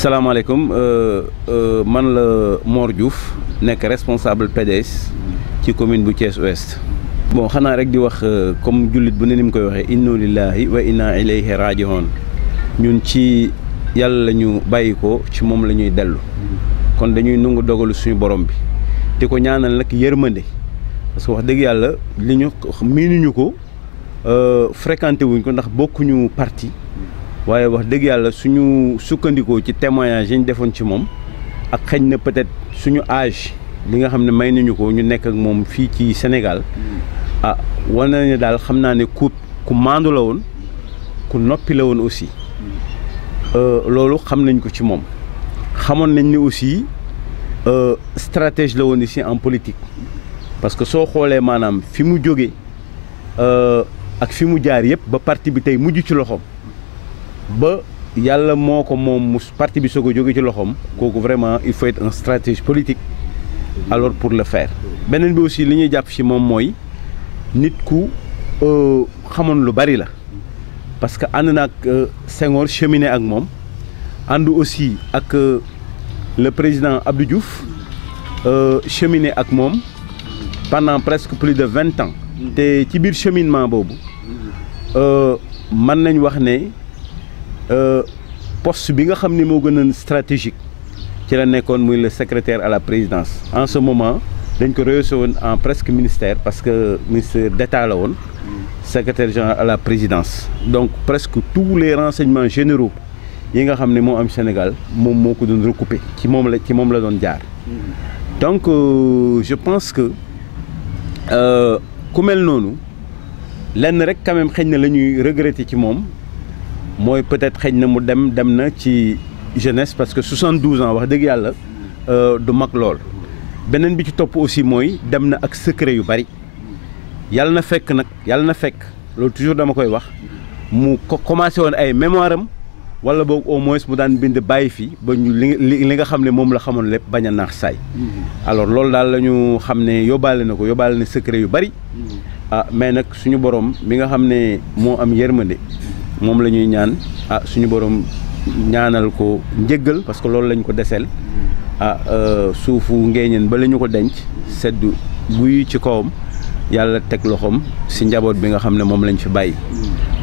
salaamaaleykum man la Mor Diouf nekk responsable PDS ci commune bu Thiès Ouest. bon xanaa rek di wax comme jullit bu ne ni mu koy waxee inna lillahi wa inna ilayhi raji'un ñun ci yàlla la ñu bàyyi ko ci moom la ñuy dellu kon dañuy nangu dogalu suñu borom bi di ko ñaanal nag yërmande parce que wax dëgg yàlla li ñu miinuñu ko fréquenté wuñ ko ndax bokkuñu parti waaye wax dëgg yàlla suñu sukkandikoo ci témoignage yi ñu defoon ci moom ak xëy na peut-être suñu âge li nga xam ne may nañu ko ñu nekk ak moom fii ci Sénégal wane nañu daal xam naa ne ku maandu la woon ku noppi la woon aussi loolu xam nañ ko ci moom xamoon nañ ne aussi stratège la woon ici en politique parce que soo xoolee maanaam fi mu jógee ak fi mu jaar yëpp ba parti bi tey mujj ci loxoom ba yàlla moo ko moom mu parti bi soog a jóge ci loxoom kooku vraiment il faut être un stratège politique alors pour le faire. beneen bi aussi li ñuy jàpp ci moom mooy nit ku xamoon lu bari la parce que ànd na ak Senghor cheminé ak moom ànd aussi ak le président Abdou Diouf cheminé ak moom pendant presque plus de 20 ans. te ci biir cheminement boobu mën nañ wax ne poste bi nga xam ne moo gën a stratégique ci la nekkoon muy le secrétaire à la présidence en ce moment dañ ko rehaussé woon en presque ministère parce que ministère d'État la woon secrétaire général à la présidence donc presque tous les renseignements généraux yi nga xam ne moo am Sénégal moom moo ko doon recoupé ci moom la doon jaar donc je pense que ku mel noonu lenn rek quand même xëy na la ñuy regretter ci moom mooy peut-être xëy na mu dem na ci jeunesse parce que 72 ans wax dëgg yàlla du mag lool. beneen bi ci topp aussi mooy dem na ak secret yu bari yàlla na fekk loolu toujours dama koy wax mu commencé woon ay mémoire am wala boog au moins mu daan bind bàyyi fi ba ñu li nga xam ne moom la xamoon lépp bañ a naax saay. alors loolu daal la ñu xam ne yóbbaale na secret yu bari. mais nag suñu borom mi nga xam ne moo am yërmande moom la ñuy ñaan suñu borom ñaanal ko njëggal parce que loolu lañ ko deseel suufu ngeeñeen ba la ñu ko denc sedd guy ci kawam yàlla teg loxoom si njaboot bi nga xam ne moom lañ fi bàyyi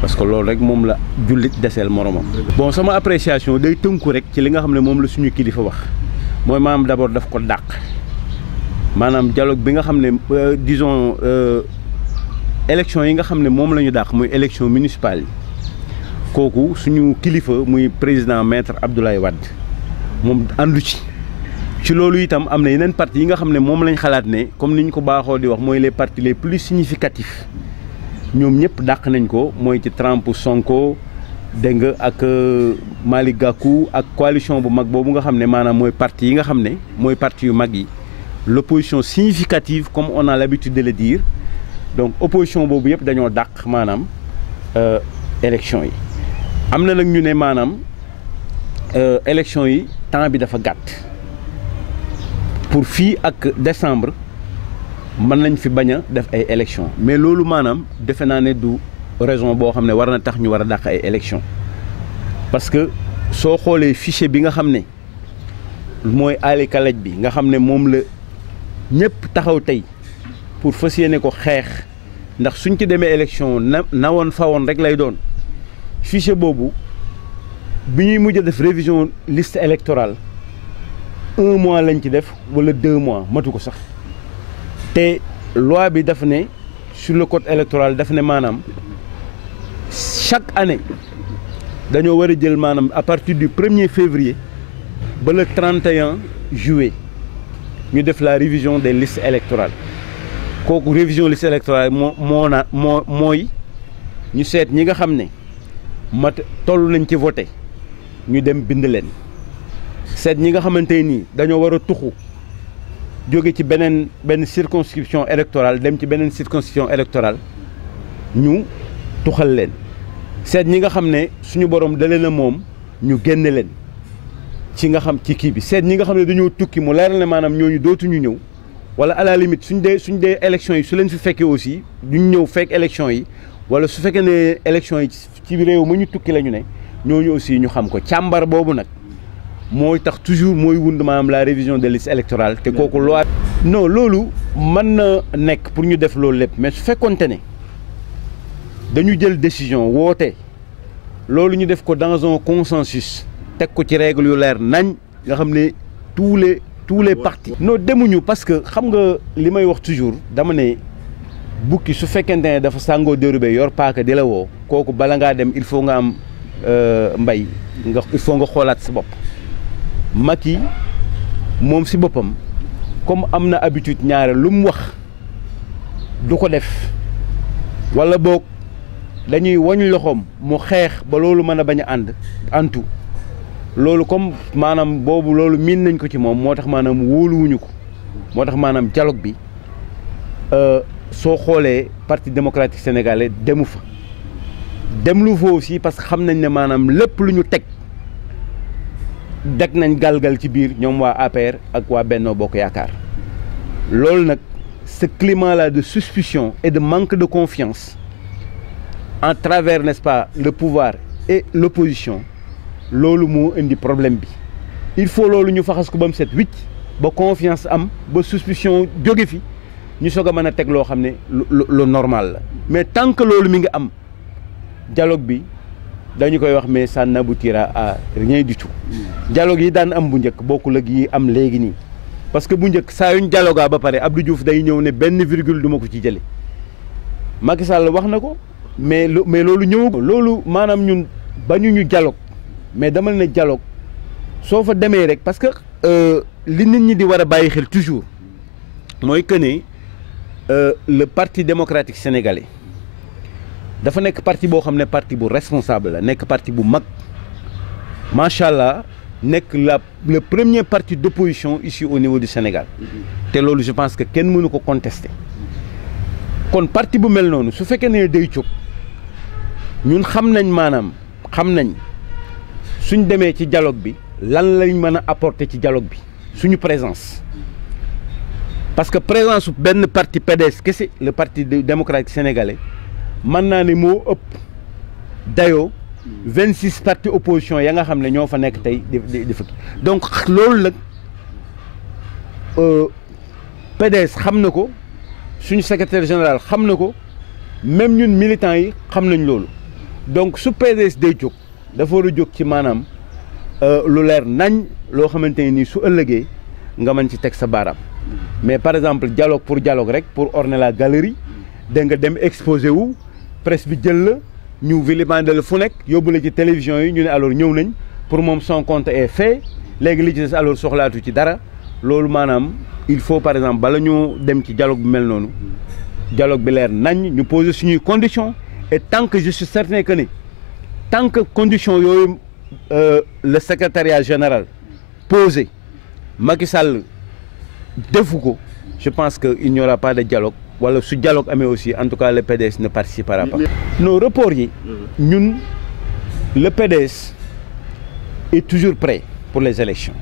parce que loolu rek moom la jullit deseel moromam. bon sama appréciation day tënku rek ci li nga xam ne moom la suñu kilifa wax mooy maanaam d'abord daf ko dàq maanaam dialogue bi nga xam ne disons élection yi nga xam ne moom la ñu dàq muy élection municipale yi kooku suñu kilifa muy président maître Abdoulaye Wade moom àndu ci loolu itam am na yeneen partis yi nga xam ne moom lañ xalaat ne comme ni ñu ko baaxoo di wax mooy les partis les plus significatifs ñoom ñëpp dàq nañ ko mooy ci Trump Sonko dégg nga ak Malick Gakou ak coalition bu mag boobu nga xam ne maanaam mooy parti yi nga xam ne mooy parti yu mag yi l'opposition significative comme on a l'habitude de le dire donc opposition boobu yëpp dañoo dàq maanaam élection yi am na nag ñu ne maanaam élection yi temps bi dafa gàtt pour fii ak décembre mën nañ fi bañ a def ay élection mais loolu maanaam defe naa ne du raison boo xam ne war na tax ñu war a dàq ay élection parce que soo xoolee fichier bi nga xam ne mooy aali kalaj bi nga xam ne moom la ñëpp taxaw tey pour fas yéene ko xeex ndax suñ ci demee élection na woon fa woon rek lay doon fichier boobu bi ñuy mujj a def révision liste électorale 1 mois lañ ci def wala 2 mois matu ko sax te loi bi daf ne sur le code électoral daf ne maanaam chaque année dañoo war a jël maanaam à partir du 1er février ba le 31 juillet ñu def la révision des listes électorales kooku révision liste électorale mooy ñu seet ñi nga xam ne toll nañ ci voté ñu dem bind leen seet ñi nga xamante nii dañoo war a tuxu jóge ci benn circonscription électorale dem ci beneen circonscription électorale ñu tuxal leen seet ñi nga xam ne suñu borom dalee na moom ñu génne leen ci nga xam ci kii bi seet ñi nga xam ne dañoo tukki mu leeral ne maanaam ñooñu dootuñu ñëw wala à la limite suñ dee élection yi su leen fi fekkee aussi duñ ñëw fekk élection yi wala su fekkee ne élection yi ci réew ma ñu tukki la ñu ne ñooñu aussi ñu xam ko càmbar boobu nag mooy tax toujours mooy wund maanaam la révision des listes électorales te kooku loi. non loolu mën na nekk pour ñu def loolu lépp mais su fekkonte ne dañu jël décision woote loolu ñu def ko dans un consensus teg ko ci règle yu leer nañ nga xam ne tous les partis. non demuñu parce que xam nga li may wax toujours dama ne bukki su fekkente ne dafa sàngoo dérubé yor paaka di la woo kooku bala ngaa dem il faut nga am mbay nga il faut nga xoolaat sa bopp. Macky moom si boppam comme am na habitude ñaare lu mu wax du ko def wala boog dañuy wañ loxoom mu xeex ba loolu mën a bañ a antu loolu comme maanaam boobu loolu miin nañ ko ci moom moo tax maanaam wóoluwuñu ko moo tax maanaam dialogue bi soo xoolee parti démocratique sénégalais demu fa demlu fa aussi parce que xam nañ ne maanaam lépp lu ñu teg nañ galgal ci biir ñoom waa APR ak waa Benno Bokk Yaakaar loolu nag ce climat là de suspicion et de manque de confiance en travers n'est-ce pas le pouvoir et l'opposition loolu moo indi problème bi il faut loolu ñu faxas ko ba mu set wicc ba confiance am ba suspicion jóge fi ñu soog a mën a teg loo xam ne lu normal la mais tant que loolu mi ngi am dialogue bi dañu koy wax mais ça n'aboutira à rien du tout dialogue yi daan am bu njëkk bokkul ak yi am léegi nii parce que bu njëkk saa yuñ dialogue ba pare Abdou Diouf day ñëw ne benn virgule du ma ko ci jële Macky Sall wax na ko mais loolu ñëw loolu maanaam ñun bañuñu dialogue mais dama ne dialogue soo fa demee rek parce que li nit ñi di war a bàyyi xel toujours mooy que ne le parti démocratique sénégalais dafa nekk parti boo xam ne parti bu responsable la nekk parti bu mag macha allah nekk le premier parti d'opposition ici au niveau du Sénégal te loolu je pense que kenn mënu ko contester kon parti bu mel noonu su fekkee ne day jóg ñun xam nañ suñ demee ci dialogue bi lan lañ mën a apporter ci dialogue bi suñu présence parce que présence su benn parti PDS kese le parti démocratique sénégalais mën naa ne moo ëpp dayoo 26 partis opposition ya nga xam ne ñoo fa nekk tey di fukki donc loolu nag PDS xam na ko suñu secrétaire général xam na ko même ñun militants yi xam nañ loolu donc su PDS day jóg dafa war a jóg ci maanaam lu leer nañ loo xamante ne nii su ëllëgee nga mën ci teg sa baaraam mais par exemple dialogue pour dialogue rek pour orner la galerie da nga dem exposé wu presse bi jël la ñu vilipender la fu nekk yóbbu la ci télévision yi ñu ne alors ñëw nañ pour moom son compte est fait léegi li ci des alors soxlaatu ci dara loolu maanaam il faut par exemple bala ñu dem ci dialogue bi mel noonu dialogue bi leer nañ ñu poser suñuy conditions et tant que je suis certain que ni tant que conditions yooyu le secrétariat général posé Macky Sall defu ko je pense que il n'y aura pas de dialogue wala su dialogue amee aussi en tout cas le PDS ne participera pas. non report yi ñun le PDS est toujours prêt pour les élections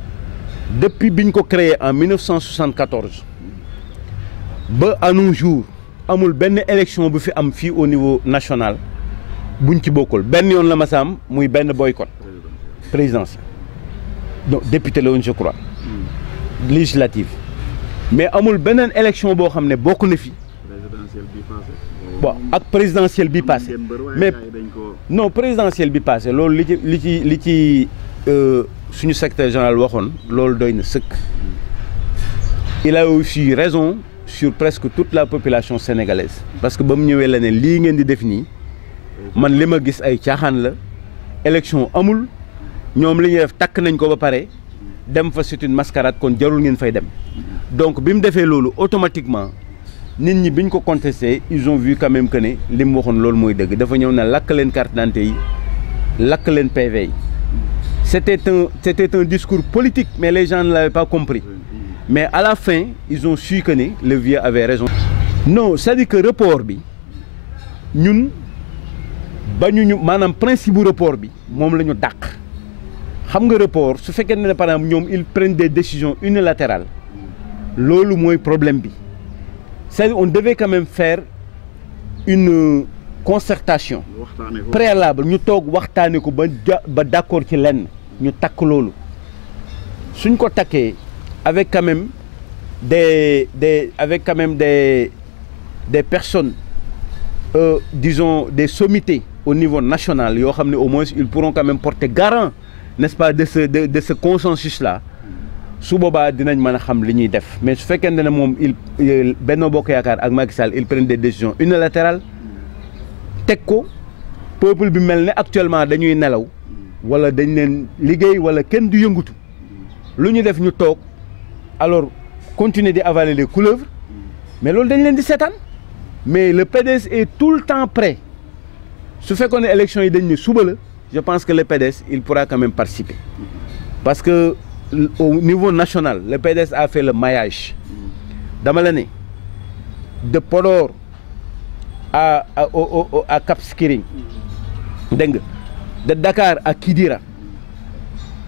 depuis biñ ko créé en 1974 ba à nos jours amul benn élection bu fi am fii au niveau national buñ ci bokkul benn yoon la ma am muy benn boycott présidentiel donc député la woon je crois législative mais amul beneen élection boo xam ne bokk na fi bon ak présidentielle bi passé mais non présidentielle bi passé loolu li ci suñu secrétaire général waxoon loolu doy na sëkk il a aussi raison sur presque toute la population sénégalaise parce que ba mu ñëwee la ne lii ngeen di def nii man li ma gis ay caaxaan la élection amul ñoom li ñuy def takk nañ ko ba pare dem fa c'est une mascarade kon jarul ngeen fay dem donc bi mu defee loolu automatiquement nit ñi biñ ko contesté ils ont vu quand même que ne li mu waxoon loolu mooy dëgg dafa ñëw na lakk leen carte d'identité yi lakk leen PV yi c'était un discours politique mais les gens ne l'avaient pas compris mais à la fin ils ont su que ne le vieux avait raison. non c'est-à-dire que report bi ñun bañuñu maanaam principe bu report bi moom la ñu dàq xam nga report su fekkee ne par exemple ñoom ils prennent des décisions unilatérales loolu mooy problème bi c'est-à-dire on devait quand même faire une concertation préalable ñu toog waxtaane ko ba d'accord ci lenn ñu takk loolu suñ ko takkee avec quand même des personnes disons des sommités au niveau national yoo xam ne au moins ils pourront quand même porter garant n'est-ce pas de ce consensus là su boobaa dinañ mën a xam li ñuy def mais su fekkee ne moom Benno Bokk Yaakaar ak Macky Sall ils prennent des décisions unilatérales teg ko peuple bi mel ne actuellement dañuy nelaw wala dañ leen liggéey wala kenn du yëngutu lu ñu def ñu toog alors continuer di avaler les couleuvres mais loolu dañ leen di seetaan mais le PDS est tout le temps prêt su fekkoon ne élection yi dañ ne suba la je pense que le PDS il pourra quand même participer parce que au niveau national le PDS a fait le maillage dama la ne de Podor à Cap Skirring dégg nga de Dakar à Kidira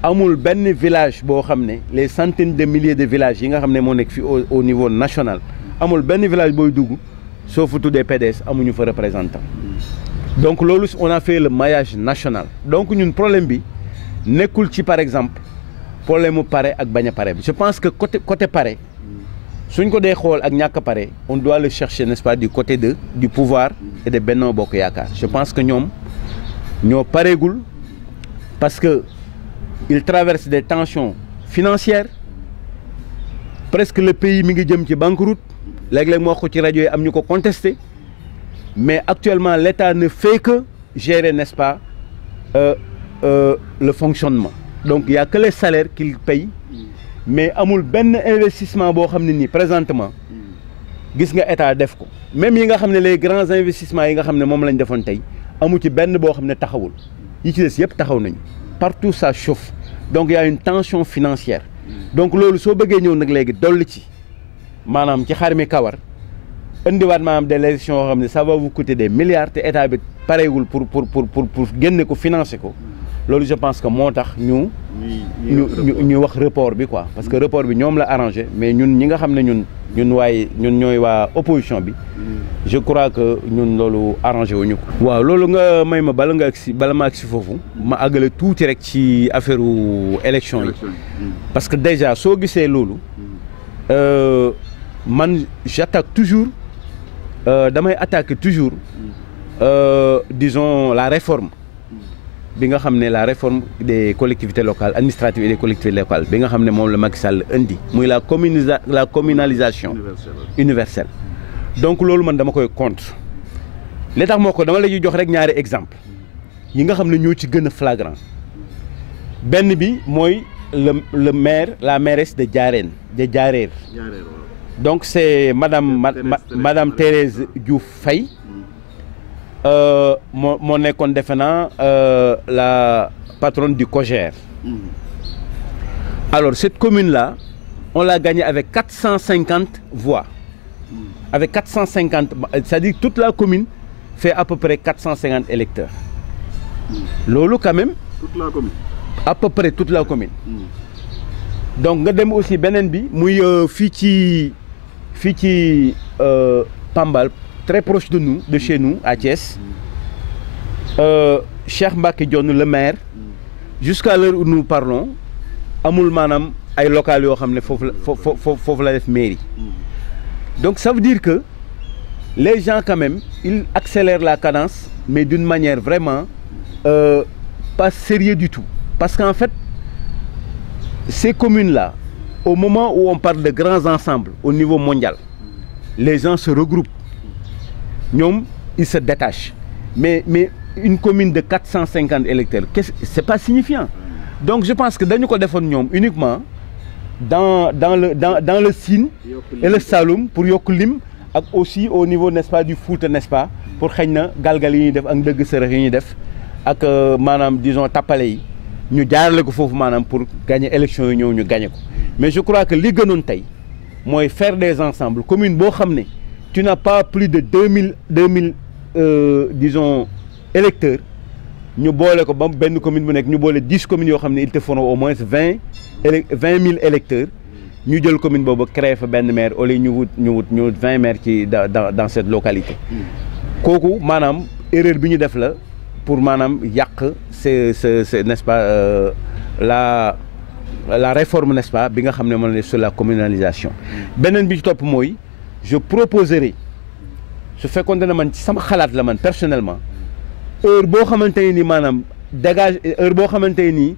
amul benn village boo xam ne les centaines de milliers de villages yi nga xam ne moo nekk fii au niveau national amul benn village booy dugg soo fa tuddee PDS amuñu fa représentant donc loolu on a fait le maillage national donc ñun problème bi nekkul ci par exemple problème mu pare ak bañ a pare bi je pense que côté pare suñ ko dee xool ak ñàkk pare on doit le chercher n'est-ce pas du côté du pouvoir et de Benno Bokk Yaakaar je pense que ñoom ñoo pareegul parce que il traverse des tensions financières presque le pays mi ngi jëm ci banqueroute léeg-léeg moo wax ko ci rajo yi am ñu ko contesté mais actuellement l'État ne fait que gérer n'est-ce pas le fonctionnement donc il y a que les salaires qu'il paye mais amul benn investissement boo xam ne nii présentement gis nga État def ko même yi nga xam ne les grands investissements yi nga xam ne moom lañ defoon tey amu ci benn boo xam ne taxawul yi ci des yëpp taxaw nañu partout ça chauffe donc il y a une tension financière donc loolu soo bëggee ñëw nag léegi dolli ci maanaam ci xar mi kawar indiwaat maanaam des élections yoo xam ne ça va vous coûter des milliards te état bi pareegul pour génne ko financer ko loolu je pense que moo tax ñu wax report bi quoi parce que report bi ñoom la arrangé mais ñun ñi nga xam ne ñun ñooy waa opposition bi je crois que ñun loolu arrangé wuñu ko waaw loolu nga may ma bala ma agsi foofu ma àggale tuuti rek ci affaire élection yi parce que déjà soo gisee loolu man j'attaque toujours damay attaquer toujours disons la réforme bi nga xam ne la réforme des collectivités locales administratives et des collectivités locales bi nga xam ne moom la Macky Sall indi muy la communalisation universelle donc loolu man dama koy contre li tax moo ko dama la ñuy jox rek ñaari exemple yi nga xam ne ñoo ci gën a flagrant benn bi mooy le maire la mairesse de Diarère donc c'est madame Thérèse Diouf Faye moo nekkoon defe naa la patronne du COJER. Alors cette commune-là on l'a gagnée avec 450 voix. Avec 450 c'est-à-dire toute la commune fait à peu près 450 électeurs. Loolu quand même. Toute la commune. À peu près toute la commune. Donc nga dem aussi beneen bi muy fii ci Pambal. Très proche de nous, de chez nous, à Thiès, Cheikh Mbacké Dione le maire jusqu'à l'heure où nous parlons amul maanaam ay local yoo xam ne foofu la def mairie donc ça veut dire que les gens quand même ils accélèrent la cadence mais d'une manière vraiment pas sérieux du tout parce qu'en fait ces communes-là au moment où on parle de grands ensembles au niveau mondial les gens se regroupent ñoom ils se détachent mais une commune de 450 électeurs c'est pas signifiant donc je pense que dañu ko defoon ñoom uniquement dans le Sine et le Saloum pour yokk lim ak aussi au niveau n'est-ce pas du Fouta n'est-ce pas pour xëy na galgal yi ñuy def ak ndëgg sërëx yi ñuy def ak maanaam disons tappale yi ñu jaarale ko foofu maanaam pour gagner élection yi ñëw ñu gagner ko mais je crois que li gënoon tey mooy faire des ensembles commune boo xam ne tu n'as pas plus de 2000 disons électeurs ñu boole ko ba benn commune bu nekk ñu boole 10 communes yoo xam ne ils te feront au moins 20 000 électeurs ñu jël commune boobu créer fa benn maire au lieu ñu wut 20 maires ci dans cette localité. kooku maanaam erreur bi ñu def la pour maanaam yàq c'est n'est-ce pas la réforme, n'est-ce pas, bi nga xam ne sur la communalisation. Beneen bi ci topp mooy je proposerai su fekkoon ne man ci sama xalaat la man personnellement heure boo xamante ni maanaam dégage heure boo xamante ni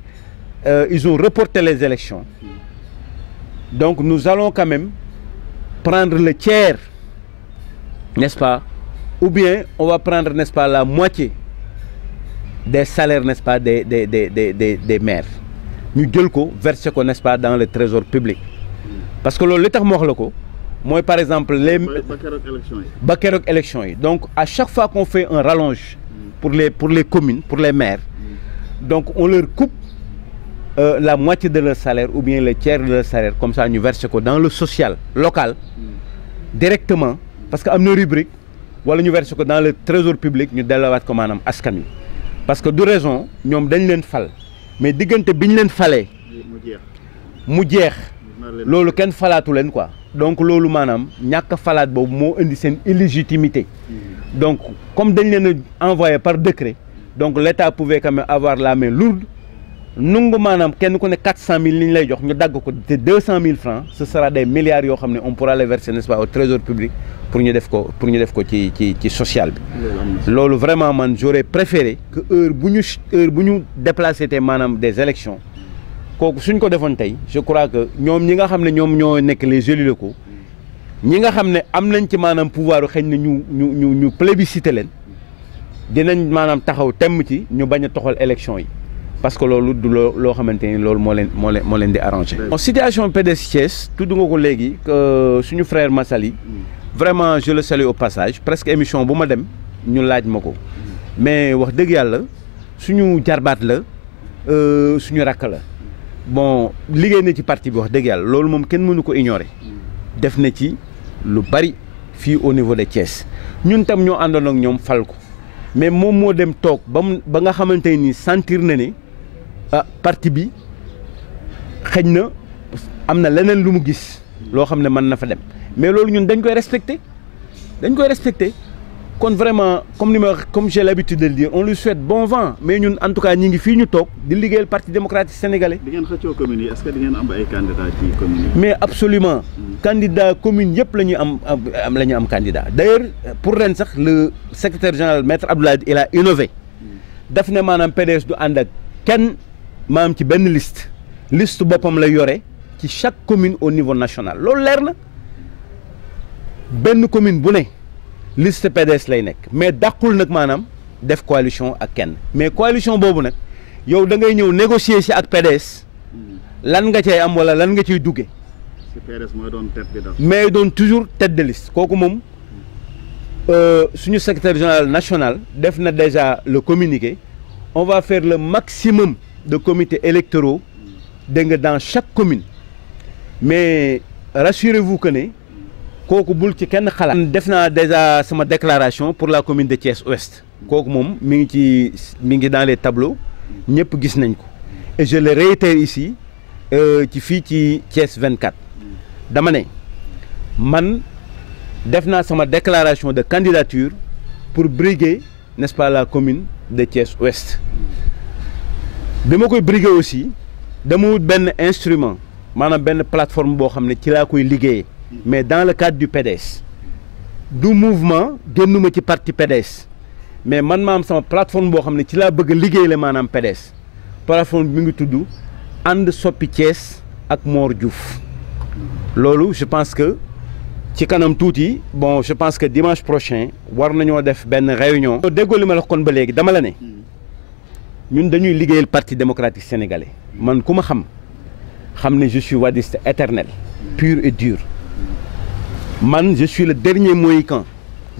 ils ont reporté les élections. Donc nous allons quand même prendre le tiers, n'est-ce pas, ou bien on va prendre, n'est-ce pas, la moitié des salaires, n'est-ce pas, des maires. Nous devons verser, n'est-ce pas, dans le trésor public. Parce que l'État moi, par exemple, les élections. Donc à chaque fois qu'on fait un rallonge pour les communes, pour les maires, donc on leur coupe la moitié de leur salaire ou bien le tiers de leur salaire, comme ça nous versons dans le social local directement, parce qu'il y a une rubrique, ou nous versons dans le trésor public, nous devons comme un askan. Parce que de raison, nous avons leen fal, mais digante biñ leen falé mu jeex lolu ken falatu len quoi. Donc lolu manam ñak falat bobu mo indi sen illégitimité. Donc comme dañ leen envoyé par décret, donc l'État pouvait quand même avoir la main lourde. Nungu manam kenn ku ne 400 000 liñ lay jox ñu dag ko te 200 000 francs, ce sera des milliards yo xamné on pourra les verser, n'est-ce pas, au trésor public pour ñu def ko ci social bi. Lolu vraiment man j'aurais préféré que heure buñu déplacer té manam des élections koku suñ ko defon tay je crois que ñom ñi nga xamné ñom ñoo nek les élus locaux ñi nga xamné am nañ ci manam pouvoir xëñ na ñu plébisciter len dinañ manam taxaw temm ci ñu baña toxal élection yi. Parce que lolu du lo xamanteni lolu mo len di arranger. Situation PDS Thiès tudd nga ko légui que suñu frère Massali vraiment je le salue au passage presque émission buma dem ñu laaj mako mais wax deug yalla suñu jarbaat la suñu rak la bon liggéey na ci parti bi wax deug yalla lolu mom kenn mënu ko ignorer def na ci lu bari fi au niveau de Thiès ñun tam ñoo àndoon ak ñom fal ko mais mom mo dem tok ba nga xamanteni sentir na ne parti bi xëñ amna leneen lu mu gis lo xamne man na fa dem mais lolu ñun dañ koy respecter kon vraiment comme j'ai l'habitude de le dire on lui souhaite bon vent mais ñun en tout cas ñi ngi fi ñu tok di liggéeyal parti démocratique sénégalais. Di ngeen xëccoo commune est-ce que di ngeen am ay candidats ci commune? Mais absolument candidat commune yépp lañu am candidat. D'ailleurs pour ren sax le secrétaire général maître Abdoulaye il a innové daf ne manam PDS du ànd ak kenn maam ci benn liste boppam la yore ci chaque commune au niveau national loolu leer na benn commune bu ne liste PDS lay nekk mais dàqul nag maanaam def coalition ak kenn mais coalition boobu nag yow da ngay ñëw négocier si ak PDS lan nga cay am wala lan nga ciy duggee PDS mooy doon tête bi mais doon toujours tête de liste kooku moom suñu secrétaire général national def na déjà le communiqué. On va faire le maximum de comités électoraux dans chaque commune. Mais rassurez-vous que ne kooku bul ci kenn xalaat. Def naa déjà sama déclaration pour la commune de Thiès Ouest. Kooku moom mi ngi dans les tableaux ñëpp gis nañ ko. Et je le réitère ici ci fii ci Thiès 24. Dama ne man def naa sama déclaration de candidature pour briguer, n'est-ce pas, la commune de Thiès Ouest. bi ma koy briguer aussi dama wut benn instrument maanaam benn plateforme boo xam ne ci laa koy liggéeyee mais dans le cadre du PDS du mouvement génnuma ci parti PDS mais man ma am sama plateforme boo xam ne ci laa bëgg a liggéeyale maanaam PDS plateforme bi mi ngi tudd ànd soppi Thiès ak Mor Diouf loolu je pense que ci kanam tuuti bon je pense que dimanche prochain war nañoo def benn réunion. déggoo li ma la kon ba léegi dama la ne ñun dañuy liggéeyal parti démocratique sénégalais man ku ma xam ne je suis wadiste éternel pur et dur man je suis le dernier mohican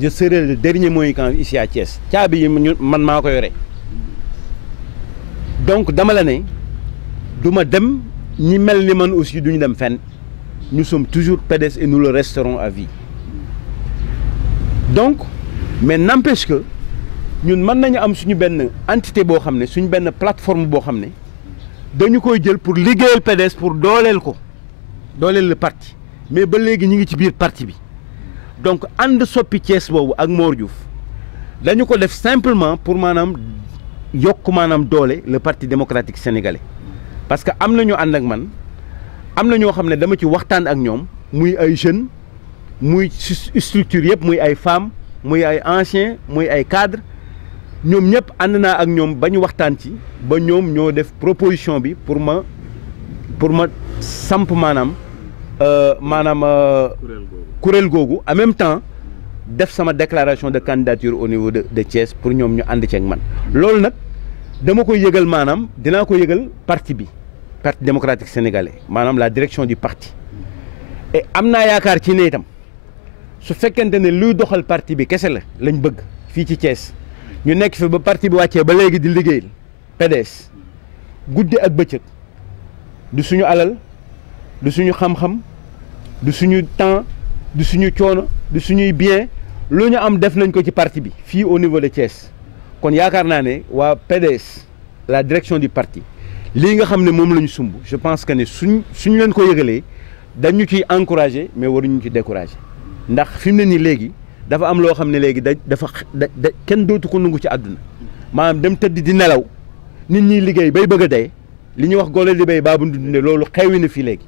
je serai le dernier mohican ici à Thiès caabi yi man maa ko yore donc dama la ne du ma dem ñi mel ni man aussi duñu dem fenn nous sommes toujours PDS et nous le resterons à vie donc mais n'empêche que ñun mën nañu am suñu benn entité boo xam ne suñu benn plateforme boo xam ne dañu koy jël pour liggéeyal PDS pour dooleel le parti mais ba léegi ñu ngi ci biir parti bi donc ànd soppi Thiès boobu ak Mor Diouf dañu ko def simplement pour maanaam yokk maanaam doole le parti démocratique sénégalais parce que am na ñu ànd ak man am na ñoo xam ne dama ci waxtaan ak ñoom muy ay jeunes muy structure yëpp muy ay femmes muy ay anciens muy ay cadres ñoom ñëpp ànd naa ak ñoom ba ñu waxtaan ci ba ñoom ñoo def proposition bi pour ma samp maanaam kuréel googu en même temps def sama déclaration de candidature au niveau de Thiès pour ñoom ñu ànd ceeg man loolu nag dama koy yëgal maanaam dinaa ko yëgal parti démocratique sénégalais maanaam la direction du parti et am naa yaakaar ci ne itam su fekkente ne luy doxal parti bi kese lañ bëgg fii ci Thiès ñu nekk fi ba parti bi wàccee ba léegi di liggéeyal PDS guddi ak bëccëg du suñu alal du suñu xam-xam du suñu temps du suñu coono du suñuy bien lu ñu am def nañ ko ci parti bi fii au niveau de Thiès kon yaakaar naa ne waa PDS la direction du parti lii nga xam ne moom la ñu sumb je pense que ne suñ leen ko yëgalee dañu ciy encouragé mais waruñu ci découragé ndax fi mu ne nii léegi dafa am loo xam ne léegi dafa kenn dootu ko nangu ci àdduna maanaam dem tëdd di nelaw nit ñi liggéey bay bëgg a dee li ñuy wax gole di béy baabu dundee loolu xewi na fii léegi.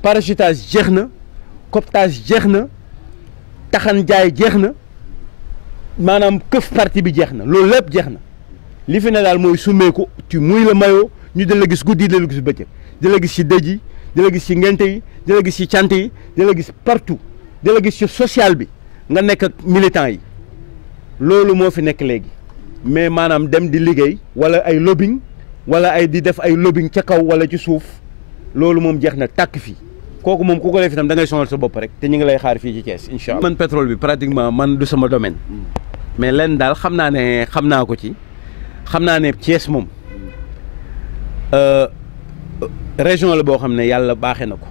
parachutage jeex na cooptage jeex na taxan jaay jeex na maanaam këf parti bi jeex na loolu lépp jeex na li fi ne daal mooy summeeku ci muy la mayoo ñu di la gis guddi di la gis bëccëg di la gis ci dëj yi di la gis ci ngente yi di la gis ci cant yi di la gis partout di la gis ci social bi nga nekk ak militant yi loolu moo fi nekk léegi mais maanaam dem di liggéey wala ay lobbying wala ay di def ay lobbying ca kaw wala ci suuf loolu moom jeex na tàkk fii kooku moom ku ko def itam da ngay sonal sa bopp rek te ñu ngi lay xaar fii ci Thiès incha allah. man pétrole bi pratiquement man du sama domaine mais lenn daal xam naa ne xam naa ko ci xam naa ne Thiès moom région la boo xam ne yàlla baaxee na ko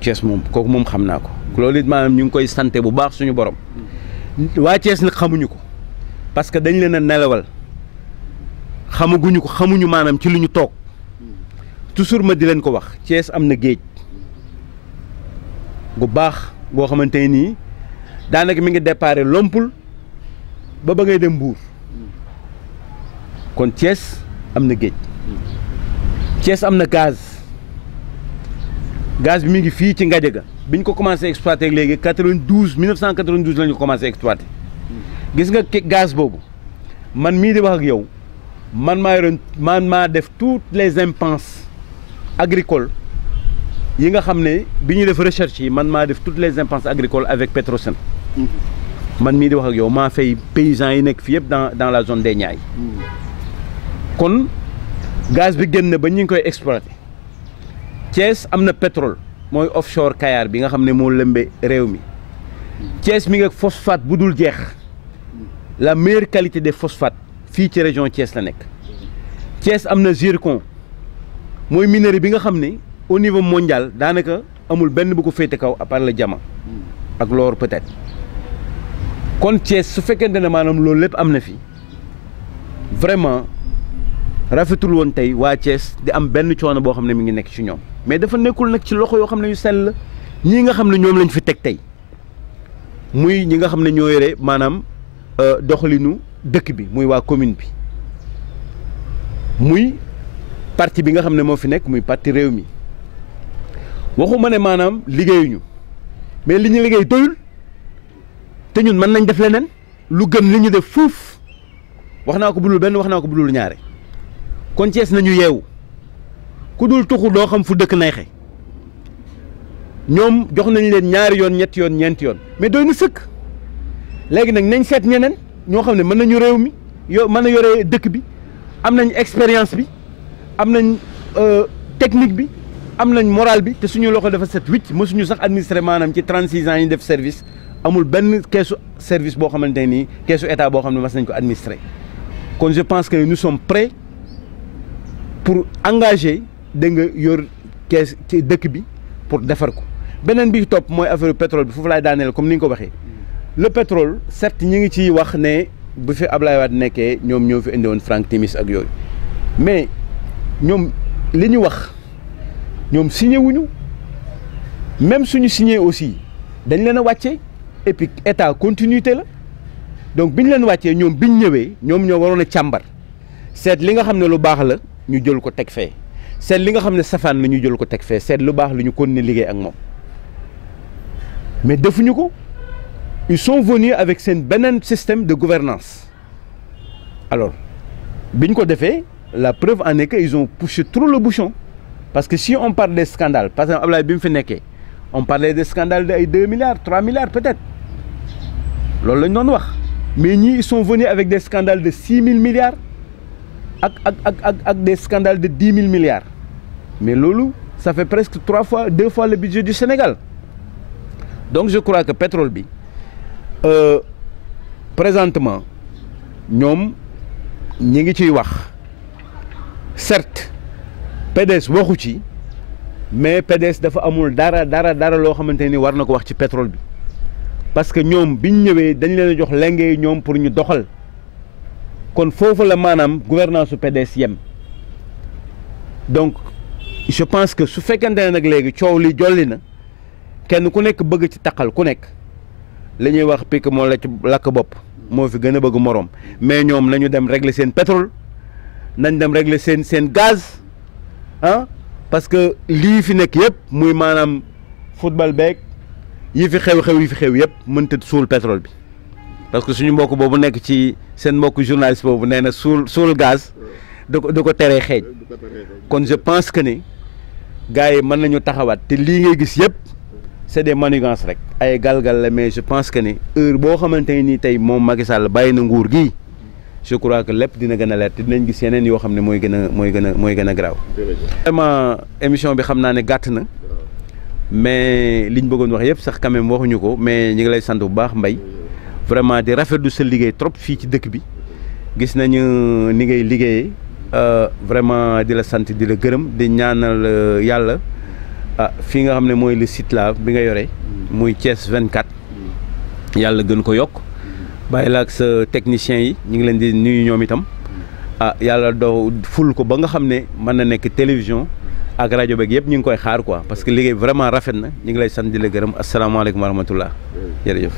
Thiès moom kooku moom xam naa ko loolu it maanaam ñu ngi koy santé bu baax suñu borom waa Thiès nag xamuñu ko parce que dañ leen a nelawal xamaguñu ko xamuñu maanaam ci lu ñu toog toujours ma di leen ko wax Thiès am na géej gu baax boo xamante nii daanaka mi ngi déparé Lompul ba ngay dem Mbuur kon Thiès am na géej Thiès am na gaz bi mi ngi fii ci Ngadiaga biñ ko commencé exploiter léegi 1992 la ñu ko commencé exploiter gis nga gaz boobu man mii di wax ak yow man maa def toutes les impenses agricoles yi nga xam ne bi ñu def recherche yi man maa def toutes les impenses agricoles avec Petrosen man mii di wax ak yow maa fay paysans yi nekk fii yëpp dans la zone des Niayes kon gaz bi génn ba ñu ngi koy exploiter Thiès am na pétrole mooy offshore Kayar bi nga xam ne moo lëmbe réew mi Thiès mi nga phosphate bu dul jeex la meilleure qualité des phosphates fii ci région Thiès la nekk Thiès am na zircon mooy minerai bi nga xam ne au niveau mondial daanaka amul benn bu ko féete kaw à part le diamant ak l'or peut-être kon Thiès su fekkente ne maanaam loolu lépp am na fi vraiment rafetul woon tey waa Thiès di am benn coono boo xam ne mi ngi nekk ci ñoom mais dafa nekkul nag ci loxo yoo xam ne yu sell ñii nga xam ne ñoom lañ fi teg tey muy ñi nga xam ne ñoo yore maanaam doxalinu dëkk bi muy waa commune bi muy parti bi nga xam ne moo fi nekk muy parti réew mi waxuma ne maanaam liggéeyuñu mais li ñu liggéey doyul te ñun mën nañ def leneen lu gën li ñu def fuuf wax naa ko budul benn wax naa ko budul ñaare kon Thiès nañu yeewu ku dul tuxu doo xam fu dëkk neexe ñoom jox nañ leen ñaari yoon ñetti yoon ñeenti yoon mais doy na sëkk léegi nag nañ seet ñeneen ñoo xam ne mën nañu réew mi mën a yore dëkk bi am nañ expérience bi am nañ technique bi am nañ moral bi te suñu loxo dafa set wicc mësuñu sax administré maanaam ci 36 ans yi def service amul benn keesu service boo xamante nii keesu état boo xam ne mas nañ ko administré kon je pense que nous sommes prêts pour engager da nga yor kees ci dëkk bi pour defar ko beneen bi topp mooy affaire pétrole bi foofu laay daaneel comme ni nga ko waxee le pétrole certes ñi ngi ciy wax ne bu fi Ablaye Wade nekkee ñoom ñoo fi indi woon Franck Timis ak yooyu mais ñoom li ñu wax ñoom signé wuñu même suñu signé aussi dañ leen a wàccee et puis état continuité la donc biñ leen wàccee ñoom biñ ñëwee ñoom ñoo waroon a càmbar seet li nga xam ne lu baax la ñu jël ko teg fee seet li nga xam ne safaan la ñu jël ko teg fee seet lu baax lu ñu continuer liggéey ak moom mais defuñu ko ils sont venus avec seen beneen système de gouvernance alors biñ ko defee la preuve en est que ils ont poussé trop le bouchon parce que si on parle des scandales par exemple Ablaye bi mu fi nekkee on parlait des scandales de ay 2 milliards 3 milliards peut-être loolu lañ doon wax mais ñii ils sont venus avec des scandales de 6 000 milliards ak des scandales de 10 000 milliards mais loolu ça fait presque 2 fois le budget du Sénégal donc je crois que pétrole bi présentement ñoom ñi ngi ciy wax certes PDS waxu ci mais PDS dafa amul dara loo xamante ni war na ko wax ci pétrole bi parce que ñoom biñ ñëwee dañ leen a jox lenge ñoom pour ñu doxal kon foofu la maanaam gouvernance su PDS yem donc je pense que su fekkente ne nag léegi coow li jolli na kenn ku nekk bëgg ci taqal ku nekk li ñuy wax picc moo la ci lakk bopp moo fi gën a bëgg moroom mais ñoom nañu dem régler seen pétrole nañ dem régler seen gaz ah parce que lii fi nekk yëpp muy maanaam football beeg yi fi xew yëpp mënta suul pétrole bi parce que suñu mbokk boobu nekk ci seen mbokk journaliste boobu nee na suul gaz du ko teree xeeñ kon je pense que ni gars yi mën nañu taxawaat te lii ngay gis yëpp c'est des manigances rek ay galgal la mais je pense que ni heure boo xamante ni tey moom Macky Sall bàyyi na nguur gi je crois que lépp dina gën a leer te dinañ gis yeneen yoo xam ne mooy gën a garaaw. vraiment émission bi xam naa ne gàtt na mais liñ bëggoon wax yëpp sax quand même waxuñu ko mais ñu ngi lay sant bu baax Mbaye vraiment di rafetlu sa liggéey trop fii ci dëkk bi gis nañu ni ngay liggéeyee vraiment di la sant di la gërëm di ñaanal yàlla fii nga xam ne mooy le site là bi nga yore muy Thiès 24 yàlla gën ko yokk bàyyi la ak sa techniciens yi ñu ngi leen di nuyu ñoom itam yàlla doo ful ko ba nga xam ne mën na nekk télévision ak rajo beeg yëpp ñu ngi koy xaar quoi parce que liggéey vraiment rafet na ñu ngi lay sant di la gërëm asalaamaaleykum wa rahmatullah jërëjëf